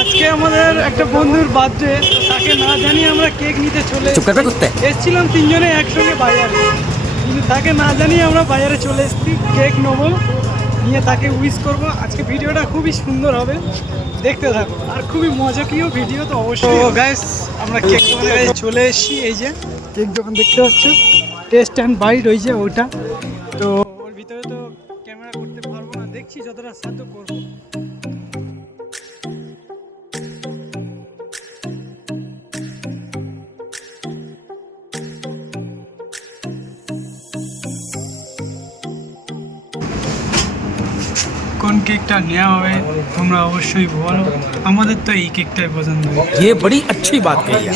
আজকে আমাদের একটা বন্ধুর বার্থডে, তাকে না জানিয়ে আমরা কেক নিতে চলে এসেছিলাম তিনজনে একসঙ্গে বাজারে, কিন্তু তাকে না জানিয়ে আমরা বাজারে চলে এসেছি কেক নেবো, নিয়ে তাকে উইশ করব। আজকে ভিডিওটা খুবই সুন্দর হবে, দেখতে থাকো, আর খুবই মজাকীয় ভিডিও তো অবশ্যই। তো গাইস, আমরা কেক দোকানের কাছে চলে এসেছি। এই যে কেক দোকান দেখতে পাচ্ছ, টেস্ট অ্যান্ড বাইট ওই যে ওটা। তো ওর ভিতরে তো ক্যামেরা করতে পারবো না, দেখছি যতটা সাধ্য করবো। কোন কেকটা নেওয়া হবে তোমরা অবশ্যই বলো, আমাদের তো এই কেকটাই পছন্দ। ये बड़ी अच्छी बात कही है।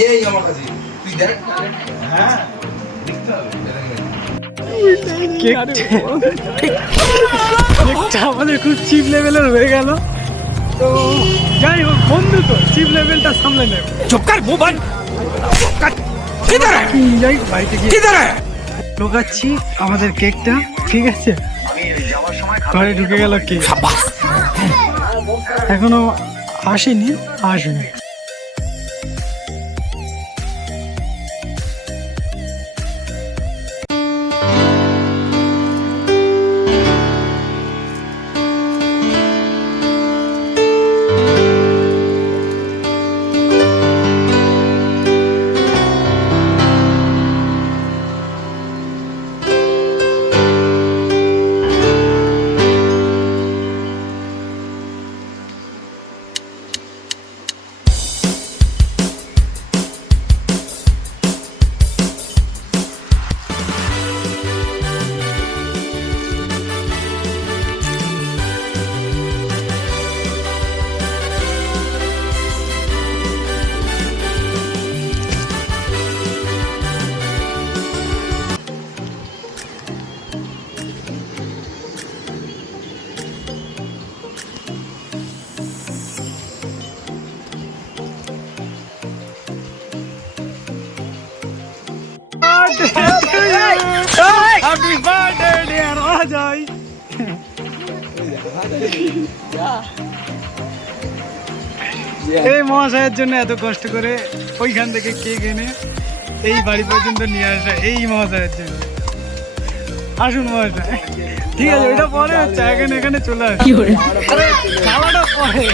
কেকটা আমাদের খুব চিপ লেভেলের হয়ে গেল, তো যাই হোক, বন্ধু তো চিপ লেভেলটা সামলে নেবে। चुप कर मुंह बंद। किधर है যাই হোক, বাড়িতে গিয়ে किधर है ঢোকাচ্ছি আমাদের কেকটা, ঠিক আছে? ঘরে ঢুকে গেল কেক, शाबाश। এখনো আসেনি, আসবে। Happy birthday dear Ajay! এই মহাশয়ের জন্য এত কষ্ট করে ওইখান থেকে কেক এনে এই বাড়ি পর্যন্ত নিয়ে আসা, এই মহাশয়ের জন্য। আসুন মহাশয়, ঠিক আছে, ওইটা পরে হচ্ছে, এখানে চলে আসে, খাওয়াটা পরে।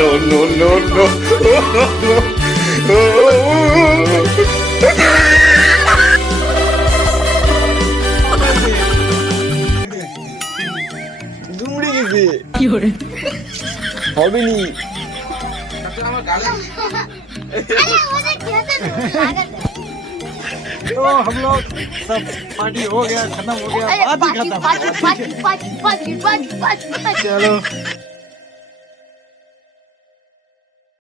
No, no, no, no. দুমড়ে গেছে কি করে হবে নি तो हम लोग सब पार्टी हो गया, खत्म हो गया, बाद ही खत्म। चलो।